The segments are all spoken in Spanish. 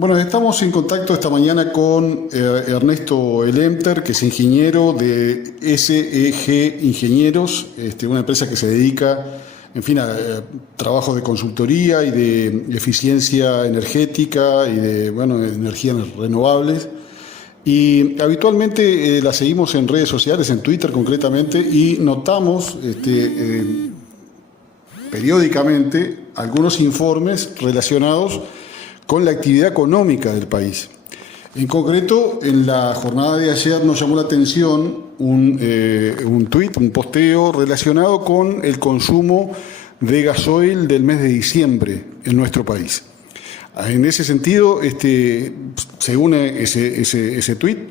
Bueno, estamos en contacto esta mañana con Ernesto Elemter, que es ingeniero de SEG Ingenieros, una empresa que se dedica, en fin, a trabajos de consultoría y de eficiencia energética y de, bueno, energías renovables. Y habitualmente la seguimos en redes sociales, en Twitter concretamente, y notamos periódicamente algunos informes relacionados con la actividad económica del país. En concreto, en la jornada de ayer nos llamó la atención un tuit, un posteo relacionado con el consumo de gasoil del mes de diciembre en nuestro país. En ese sentido, según ese tuit,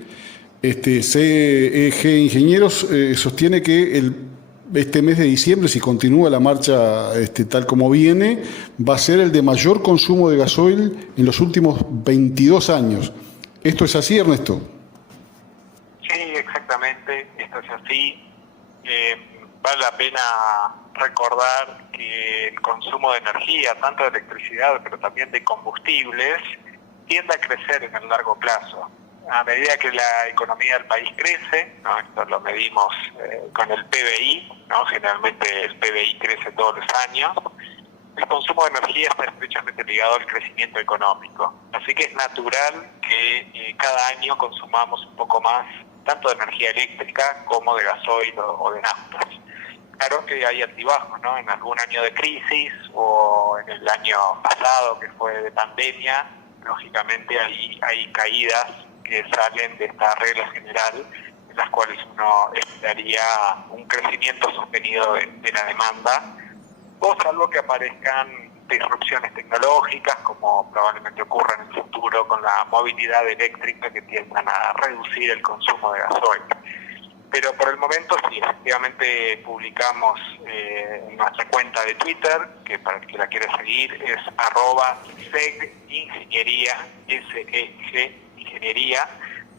CEG Ingenieros sostiene que este mes de diciembre, si continúa la marcha tal como viene, va a ser el de mayor consumo de gasoil en los últimos 22 años. ¿Esto es así, Ernesto? Sí, exactamente, esto es así. Vale la pena recordar que el consumo de energía, tanto de electricidad, pero también de combustibles, tiende a crecer en el largo plazo. A medida que la economía del país crece, ¿no? Esto lo medimos con el PBI, ¿no? Generalmente el PBI crece todos los años. El consumo de energía está estrechamente ligado al crecimiento económico. Así que es natural que cada año consumamos un poco más, tanto de energía eléctrica como de gasoil o de naftas. Claro que hay altibajos, ¿no? En algún año de crisis o en el año pasado que fue de pandemia, lógicamente hay caídas que salen de esta regla general, en las cuales uno esperaría un crecimiento sostenido de la demanda, o salvo que aparezcan disrupciones tecnológicas, como probablemente ocurra en el futuro con la movilidad eléctrica, que tiendan a reducir el consumo de gasoil. Pero por el momento sí, efectivamente publicamos en nuestra cuenta de Twitter, que para el que la quiera seguir es @SEG Ingeniería,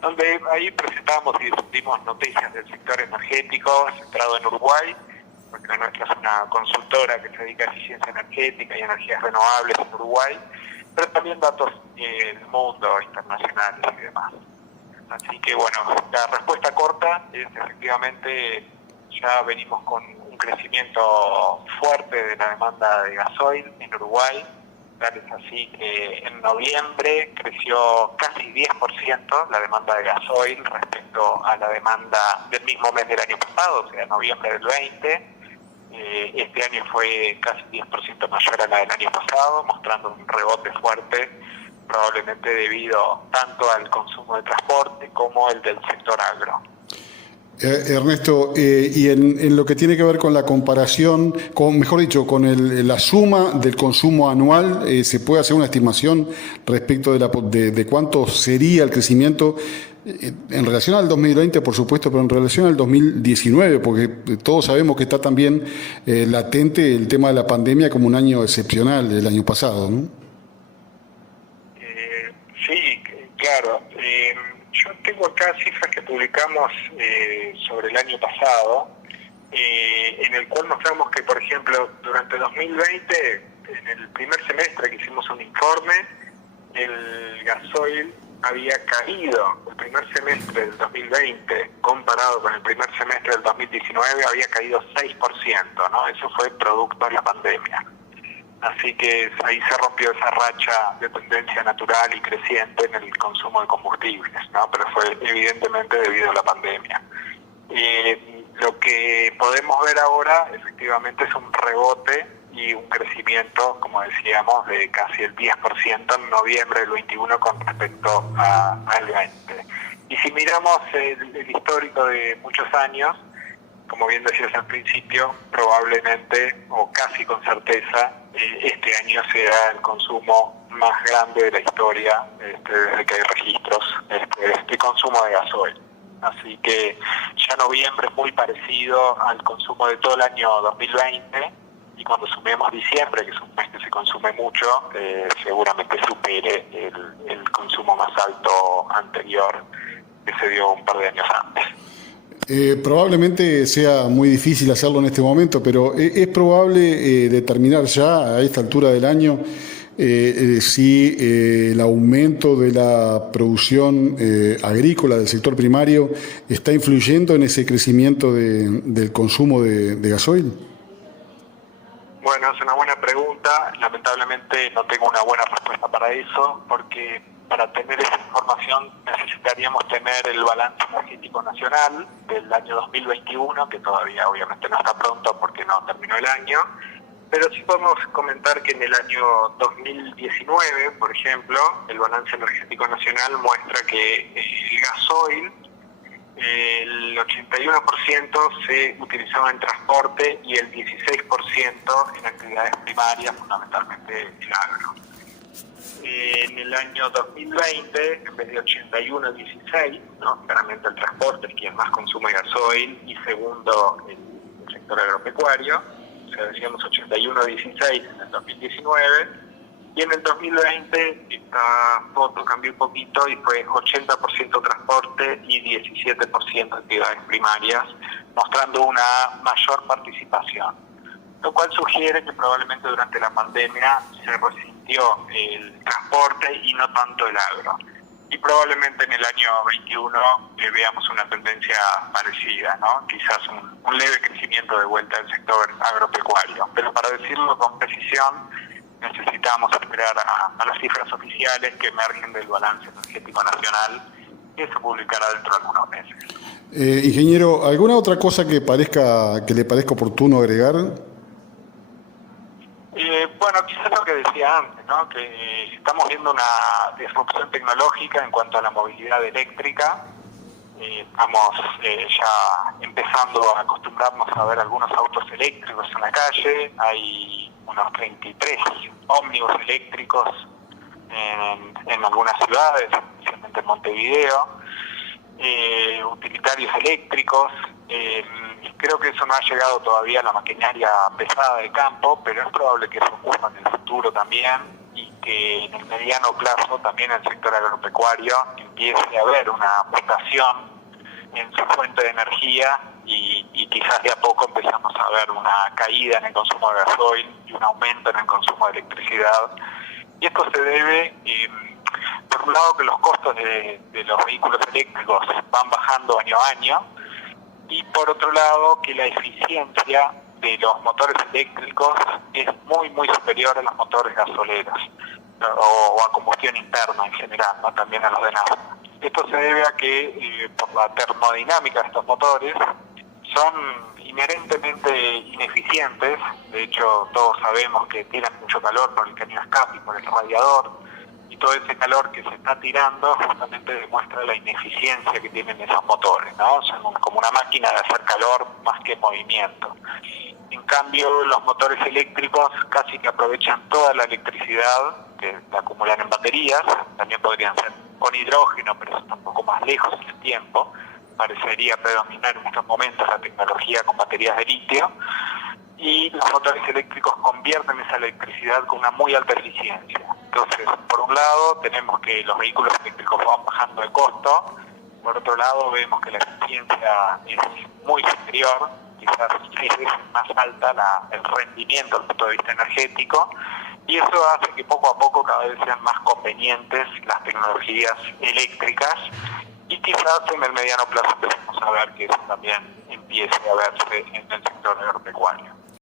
donde ahí presentamos y discutimos noticias del sector energético centrado en Uruguay, porque nuestra es una consultora que se dedica a eficiencia energética y energías renovables en Uruguay, pero también datos del mundo, internacionales y demás. Así que bueno, la respuesta corta es efectivamente ya venimos con un crecimiento fuerte de la demanda de gasoil en Uruguay. Tal es así que en noviembre creció casi 10% la demanda de gasoil respecto a la demanda del mismo mes del año pasado, o sea, noviembre del 20. Este año fue casi 10% mayor a la del año pasado, mostrando un rebote fuerte, probablemente debido tanto al consumo de transporte como el del sector agro. Ernesto, y en lo que tiene que ver con la comparación, mejor dicho, con la suma del consumo anual, ¿se puede hacer una estimación respecto de cuánto sería el crecimiento en relación al 2020, por supuesto, pero en relación al 2019? Porque todos sabemos que está también latente el tema de la pandemia como un año excepcional el año pasado, ¿no? Sí, claro. Yo tengo acá cifras que publicamos sobre el año pasado, en el cual mostramos que, por ejemplo, durante 2020, en el primer semestre que hicimos un informe, el gasoil había caído, el primer semestre del 2020, comparado con el primer semestre del 2019, había caído 6%, ¿no? Eso fue producto de la pandemia. Así que ahí se rompió esa racha de tendencia natural y creciente en el consumo de combustibles, ¿no? Pero fue evidentemente debido a la pandemia. Lo que podemos ver ahora efectivamente es un rebote y un crecimiento, como decíamos, de casi el 10% en noviembre del 21 con respecto al 20. Y si miramos el histórico de muchos años, como bien decías al principio, probablemente o casi con certeza este año será el consumo más grande de la historia desde que hay registros de consumo de gasoil. Así que ya noviembre es muy parecido al consumo de todo el año 2020, y cuando sumemos diciembre, que es un mes que se consume mucho, seguramente supere el consumo más alto anterior que se dio un par de años antes. Probablemente sea muy difícil hacerlo en este momento, pero es probable determinar ya a esta altura del año si el aumento de la producción agrícola del sector primario está influyendo en ese crecimiento del consumo de gasoil. Bueno, es una buena pregunta. Lamentablemente no tengo una buena respuesta para eso, porque para tener esa información necesitaríamos tener el balance energético nacional del año 2021, que todavía obviamente no está pronto porque no terminó el año, pero sí podemos comentar que en el año 2019, por ejemplo, el balance energético nacional muestra que el gasoil, el 81% se utilizaba en transporte y el 16% en actividades primarias, fundamentalmente el agro. En el año 2020, en vez de 81-16, ¿no? Claramente el transporte es quien más consume gasoil y segundo el sector agropecuario, o sea, decíamos 81-16 en el 2019, y en el 2020 esta foto cambió un poquito y fue 80% transporte y 17% actividades primarias, mostrando una mayor participación, lo cual sugiere que probablemente durante la pandemia se resintió el transporte y no tanto el agro. Y probablemente en el año 21 veamos una tendencia parecida, ¿no? Quizás un leve crecimiento de vuelta del sector agropecuario. Pero para decirlo con precisión, necesitamos esperar a las cifras oficiales que emergen del balance energético nacional, que se publicará dentro de algunos meses. Ingeniero, ¿alguna otra cosa que le parezca oportuno agregar? Bueno, quizás lo que decía antes, ¿no? Que estamos viendo una disrupción tecnológica en cuanto a la movilidad eléctrica. Estamos ya empezando a acostumbrarnos a ver algunos autos eléctricos en la calle. Hay unos 33 ómnibus eléctricos en algunas ciudades, especialmente en Montevideo, utilitarios eléctricos. Creo que eso no ha llegado todavía a la maquinaria pesada de campo, pero es probable que eso ocurra en el futuro también y que en el mediano plazo también el sector agropecuario empiece a haber una mutación en su fuente de energía y quizás de a poco empezamos a ver una caída en el consumo de gasoil y un aumento en el consumo de electricidad. Y esto se debe, por un lado, que los costos de los vehículos eléctricos van bajando año a año, y por otro lado que la eficiencia de los motores eléctricos es muy superior a los motores gasoleros o a combustión interna en general, ¿no? También a los de nafta. Esto se debe a que por la termodinámica de estos motores son inherentemente ineficientes. De hecho, todos sabemos que tiran mucho calor por el caño de escape y por el radiador, y todo ese calor que se está tirando justamente demuestra la ineficiencia que tienen esos motores, ¿no? Son como una máquina de hacer calor más que movimiento. En cambio, los motores eléctricos casi que aprovechan toda la electricidad que la acumulan en baterías. También podrían ser con hidrógeno, pero eso está un poco más lejos en el tiempo. Parecería predominar en estos momentos la tecnología con baterías de litio. Y los motores eléctricos convierten esa electricidad con una muy alta eficiencia. Entonces, por un lado, tenemos que los vehículos eléctricos van bajando de costo. Por otro lado, vemos que la eficiencia es muy superior, quizás 6 veces más alta el rendimiento desde el punto de vista energético. Y eso hace que poco a poco cada vez sean más convenientes las tecnologías eléctricas. Y quizás en el mediano plazo empecemos a ver que eso también empiece a verse en el sector agropecuario.